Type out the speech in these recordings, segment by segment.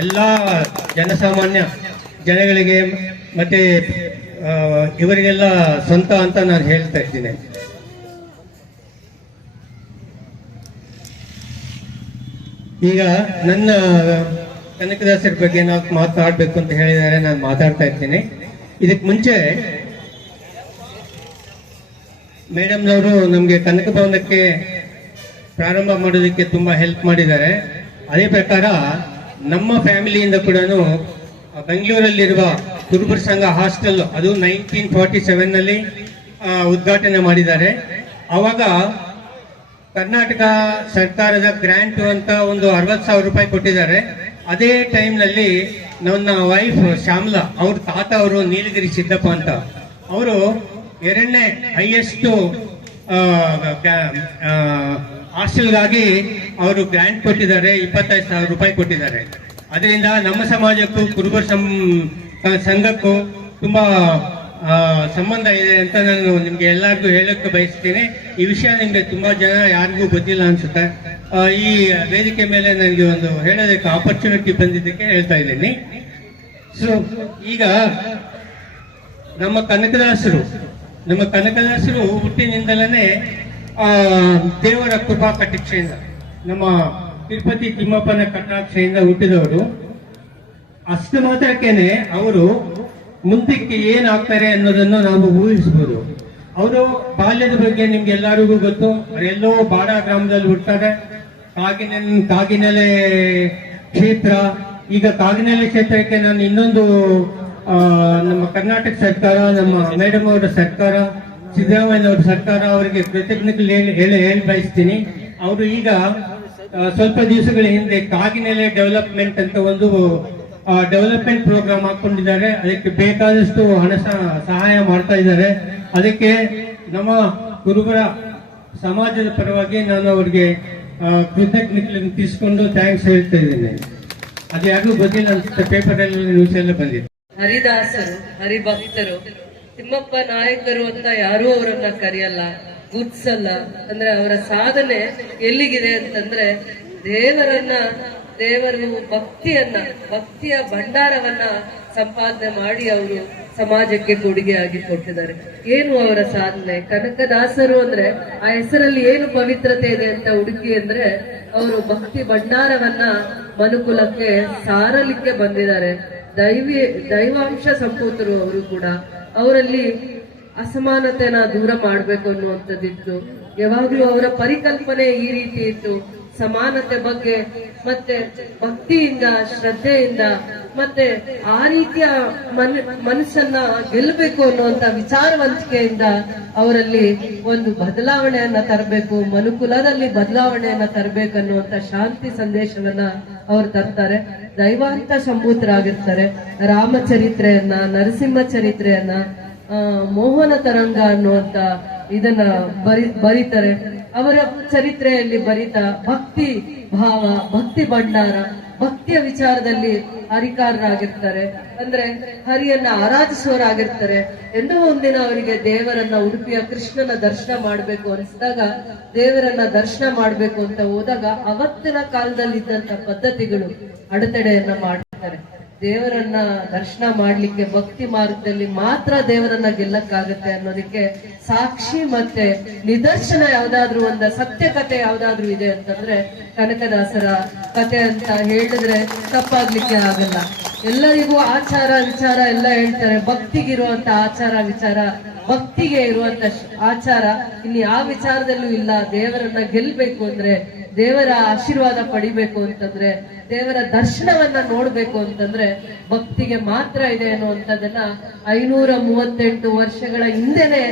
ಎಲ್ಲ ಜನಸಾಮಾನ್ಯ ಜನಗಳಿಗೆ ಮತ್ತೆ ಇವರಿಗೆಲ್ಲ ಸ್ವಂತ ಅಂತ ನಾನು ಹೇಳ್ತಾ ಇದ್ದೀನಿ. ಈಗ ನನ್ನ ಕನಕದಾಸರ ಬಗ್ಗೆ ನಾವು ಮಾತಾಡಬೇಕು ಅಂತ ಹೇಳಿದರೆ ನಾನು ಮಾತಾಡ್ತಾ ಇದ್ದೀನಿ. ಇದಕ್ಕೆ ಮುಂಚೆ ಮೇಡಮ್ನವರು ನಮಗೆ ಕನಕ ಭವನಕ್ಕೆ ಪ್ರಾರಂಭ ಮಾಡೋದಕ್ಕೆ ತುಂಬಾ ಹೆಲ್ಪ್ ಮಾಡಿದ್ದಾರೆ. ಅದೇ ಪ್ರಕಾರ ನಮ್ಮ ಫ್ಯಾಮಿಲಿಯಿಂದ ಕೂಡ ಬೆಂಗಳೂರಲ್ಲಿರುವ ಕುರುಬರ ಸಂಘ ಹಾಸ್ಟೆಲ್ ಅದು 1947ನಲ್ಲಿ ಉದ್ಘಾಟನೆ ಮಾಡಿದ್ದಾರೆ. ಅವಾಗ ಕರ್ನಾಟಕ ಸರ್ಕಾರದ ಗ್ರಾಂಟ್ ಅಂತ ಒಂದು 60,000 ರೂಪಾಯಿ ಕೊಟ್ಟಿದ್ದಾರೆ. ಅದೇ ಟೈಮ್ನಲ್ಲಿ ನನ್ನ ವೈಫ್ ಶ್ಯಾಮಲಾ, ಅವ್ರ ತಾತ ಅವರು ನೀಲಗಿರಿ ಸಿದ್ದಪ್ಪ ಅಂತ, ಅವರು 2ನೇ ಹೈಯೆಸ್ಟ್ ಹಾಸ್ಟೆಲ್ಗಾಗಿ ಅವರು ಗ್ರಾಂಟ್ ಕೊಟ್ಟಿದ್ದಾರೆ, 25,000 ರೂಪಾಯಿ ಕೊಟ್ಟಿದ್ದಾರೆ. ಅದರಿಂದ ನಮ್ಮ ಸಮಾಜಕ್ಕೂ ಕುರುಬರ ಸಂಘಕ್ಕೂ ತುಂಬಾ ಸಂಬಂಧ ಇದೆ ಅಂತ ನಾನು ನಿಮ್ಗೆ ಎಲ್ಲರಿಗೂ ಹೇಳಕ್ಕೆ ಬಯಸ್ತೀನಿ. ಈ ವಿಷಯ ನಿಮ್ಗೆ ತುಂಬಾ ಜನ ಯಾರಿಗೂ ಗೊತ್ತಿಲ್ಲ ಅನ್ಸುತ್ತೆ. ಈ ವೇದಿಕೆ ಮೇಲೆ ನನಗೆ ಒಂದು ಹೇಳೋದಕ್ಕೆ ಆಪರ್ಚುನಿಟಿ ಬಂದಿದ್ದಕ್ಕೆ ಹೇಳ್ತಾ ಇದ್ದೀನಿ. ಸೊ ಈಗ ನಮ್ಮ ಕನಕದಾಸರು ಹುಟ್ಟಿನಿಂದಲೇ ದೇವರ ಕೃಪಾ ಕಟಾಕ್ಷೆಯಿಂದ, ನಮ್ಮ ತಿರುಪತಿ ತಿಮ್ಮಪ್ಪನ ಕಟಾಕ್ಷೆಯಿಂದ ಹುಟ್ಟಿದವರು. ಅಷ್ಟು ಮಾತ್ರಕ್ಕೇನೆ ಅವರು ಮುಂದಕ್ಕೆ ಏನಾಗ್ತಾರೆ ಅನ್ನೋದನ್ನು ನಾವು ಊಹಿಸಬಹುದು. ಅವರು ಬಾಲ್ಯದ ಬಗ್ಗೆ ನಿಮ್ಗೆ ಎಲ್ಲರಿಗೂ ಗೊತ್ತು. ಅವರೆಲ್ಲೋ ಬಾಡ ಗ್ರಾಮದಲ್ಲಿ ಹುಡ್ತಾರೆ. ಕಾಗಿನೆಲೆ ಕ್ಷೇತ್ರ, ಈಗ ಕಾಗಿನೆಲೆ ಕ್ಷೇತ್ರಕ್ಕೆ ನಾನು ಇನ್ನೊಂದು ನಮ್ಮ ಕರ್ನಾಟಕ ಸರ್ಕಾರ, ನಮ್ಮ ಮೇಡಮ್ ಅವರ ಸರ್ಕಾರ, ಸಿದ್ದರಾಮಯ್ಯನವರ ಸರ್ಕಾರ ಅವರಿಗೆ ಕೃತಜ್ಞತೆ ಹೇಳಿ ಬಯಸ್ತೀನಿ. ಅವರು ಈಗ ಸ್ವಲ್ಪ ದಿವಸಗಳ ಹಿಂದೆ ಕಾಗಿನೆಲೆ ಡೆವಲಪ್ಮೆಂಟ್ ಅಂತ ಒಂದು ಡೆವಲಪ್ಮೆಂಟ್ ಪ್ರೋಗ್ರಾಮ್ ಹಾಕೊಂಡಿದ್ದಾರೆ. ಅದಕ್ಕೆ ಬೇಕಾದಷ್ಟು ಹಣ ಸಹಾಯ ಮಾಡ್ತಾ ಇದ್ದಾರೆ. ಅದಕ್ಕೆ ನಮ್ಮ ಕುರುಬರ ಸಮಾಜದ ಪರವಾಗಿ ನಾನು ಅವರಿಗೆ ಕೃತಜ್ಞತೆ ತಿಳಿಸ್ಕೊಂಡು ಥ್ಯಾಂಕ್ಸ್ ಹೇಳ್ತಾ ಇದ್ದೇನೆ. ಅದು ಯಾರಿಗೂ ಗೊತ್ತಿಲ್ಲ ಅನ್ಸುತ್ತೆ, ಪೇಪರ್ ಅಲ್ಲಿ ನ್ಯೂಸ್ ಎಲ್ಲ ಬಂದಿದೆ. ಹರಿದಾಸರು, ಹರಿಭಕ್ತರು, ತಿಮ್ಮಪ್ಪ ನಾಯಕರು ಅಂತ ಯಾರೂ ಅವರನ್ನ ಕರೆಯಲ್ಲ, ಗುರ್ತಿಸಲ್ಲ. ಅಂದ್ರೆ ಅವರ ಸಾಧನೆ ಎಲ್ಲಿಗಿದೆ ಅಂತಂದ್ರೆ ದೇವರು ಭಕ್ತಿಯ ಭಂಡಾರವನ್ನ ಸಂಪಾದನೆ ಮಾಡಿ ಅವರು ಸಮಾಜಕ್ಕೆ ಕೊಡುಗೆಯಾಗಿ ಕೊಟ್ಟಿದ್ದಾರೆ. ಏನು ಅವರ ಸಾಧನೆ? ಕನಕದಾಸರು ಅಂದ್ರೆ ಆ ಹೆಸರಲ್ಲಿ ಏನು ಪವಿತ್ರತೆ ಇದೆ ಅಂತ ಹುಡುಕಿ ಅಂದ್ರೆ ಅವರು ಭಕ್ತಿ ಭಂಡಾರವನ್ನ ಮನುಕುಲಕ್ಕೆ ಸಾರಲಿಕ್ಕೆ ಬಂದಿದ್ದಾರೆ. ದೈವಾಂಶ ಸಂಪೂತರು ಅವರು ಕೂಡ. ಅವರಲ್ಲಿ ಅಸಮಾನತೆನ ದೂರ ಮಾಡ್ಬೇಕು ಅನ್ನುವಂಥದ್ದಿತ್ತು. ಯಾವಾಗ್ಲೂ ಅವರ ಪರಿಕಲ್ಪನೆ ಈ ರೀತಿ ಇತ್ತು, ಸಮಾನತೆ ಬಗ್ಗೆ, ಮತ್ತೆ ಭಕ್ತಿಯಿಂದ, ಶ್ರದ್ಧೆಯಿಂದ, ಮತ್ತೆ ಆ ರೀತಿಯ ಮನಸ್ಸನ್ನ ಗೆಲ್ಲಬೇಕು ಅನ್ನುವಂತ ವಿಚಾರವಂತಿಕೆಯಿಂದ ಅವರಲ್ಲಿ ಒಂದು ಬದಲಾವಣೆಯನ್ನ ತರಬೇಕು, ಮನುಕುಲದಲ್ಲಿ ಬದಲಾವಣೆಯನ್ನ ತರಬೇಕು ಅನ್ನುವಂತ ಶಾಂತಿ ಸಂದೇಶವನ್ನ ಅವರು ತರ್ತಾರೆ. ದೈವಾಂತ ಸಂಭೂತರಾಗಿರ್ತಾರೆ. ರಾಮಚರಿತ್ರೆಯನ್ನ, ನರಸಿಂಹ ಚರಿತ್ರೆಯನ್ನ, ಮೋಹನ ತರಂಗ ಅನ್ನುವಂತ ಇದನ್ನ ಬರೀತಾರೆ. ಅವರ ಚರಿತ್ರೆಯಲ್ಲಿ ಬರಿತಾ ಭಕ್ತಿ ಭಾವ, ಭಕ್ತಿ ಭಂಡಾರ, ಭಕ್ತಿಯ ವಿಚಾರದಲ್ಲಿ ಹರಿಕಾರರಾಗಿರ್ತಾರೆ. ಅಂದ್ರೆ ಹರಿಯನ್ನ ಆರಾಧಿಸುವವರಾಗಿರ್ತಾರೆ. ಎಂದೋ ಒಂದಿನ ಅವರಿಗೆ ದೇವರನ್ನ, ಉಡುಪಿಯ ಕೃಷ್ಣನ ದರ್ಶನ ಮಾಡ್ಬೇಕು ಅನಿಸಿದಾಗ, ದೇವರನ್ನ ದರ್ಶನ ಮಾಡ್ಬೇಕು ಅಂತ ಹೋದಾಗ ಅವತ್ತಿನ ಕಾಲದಲ್ಲಿದ್ದಂತ ಪದ್ಧತಿಗಳು ಅಡೆತಡೆಯನ್ನ ಮಾಡ್ತಾರೆ. ದೇವರನ್ನ ದರ್ಶನ ಮಾಡ್ಲಿಕ್ಕೆ ಭಕ್ತಿ ಮಾರ್ಗದಲ್ಲಿ ಮಾತ್ರ ದೇವರನ್ನ ಗೆಲ್ಲಕ್ಕಾಗತ್ತೆ ಅನ್ನೋದಕ್ಕೆ ಸಾಕ್ಷಿ ಮತ್ತೆ ನಿದರ್ಶನ ಯಾವ್ದಾದ್ರು, ಒಂದು ಸತ್ಯ ಕಥೆ ಯಾವ್ದಾದ್ರು ಇದೆ ಅಂತಂದ್ರೆ ಕನಕದಾಸರ ಕತೆ ಅಂತ ಹೇಳಿದ್ರೆ ತಪ್ಪಾಗ್ಲಿಕ್ಕೆ ಆಗಲ್ಲ. ಎಲ್ಲರಿಗೂ ಆಚಾರ ವಿಚಾರ ಎಲ್ಲ ಹೇಳ್ತಾರೆ. ಭಕ್ತಿಗಿರುವಂತ ಆಚಾರ ವಿಚಾರ, ಭಕ್ತಿಗೆ ಇರುವಂತ ಆಚಾರ ಇಲ್ಲಿ ಯಾವ ವಿಚಾರದಲ್ಲೂ ಇಲ್ಲ. ದೇವರನ್ನ ಗೆಲ್ಬೇಕು ಅಂದ್ರೆ, ದೇವರ ಆಶೀರ್ವಾದ ಪಡಿಬೇಕು ಅಂತಂದ್ರೆ, ದೇವರ ದರ್ಶನವನ್ನ ನೋಡ್ಬೇಕು ಅಂತಂದ್ರೆ ಭಕ್ತಿಗೆ ಮಾತ್ರ ಇದೆ ಅನ್ನುವಂಥದ್ದನ್ನ 538 ವರ್ಷಗಳ ಹಿಂದೆನೆ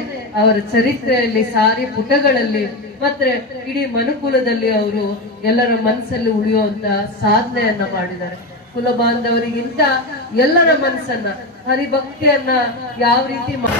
ಅವರ ಚರಿತ್ರೆಯಲ್ಲಿ ಸಾರಿ ಪುಟಗಳಲ್ಲಿ ಮತ್ತೆ ಇಡೀ ಮನುಕುಲದಲ್ಲಿ ಅವರು ಎಲ್ಲರ ಮನಸ್ಸಲ್ಲಿ ಉಳಿಯುವಂತ ಸಾಧನೆಯನ್ನ ಮಾಡಿದ್ದಾರೆ. ಕುಲ ಬಾಂಧವರಿಗಿಂತ ಎಲ್ಲರ ಮನಸ್ಸನ್ನ, ಹರಿಭಕ್ತಿಯನ್ನ ಯಾವ ರೀತಿ ఆ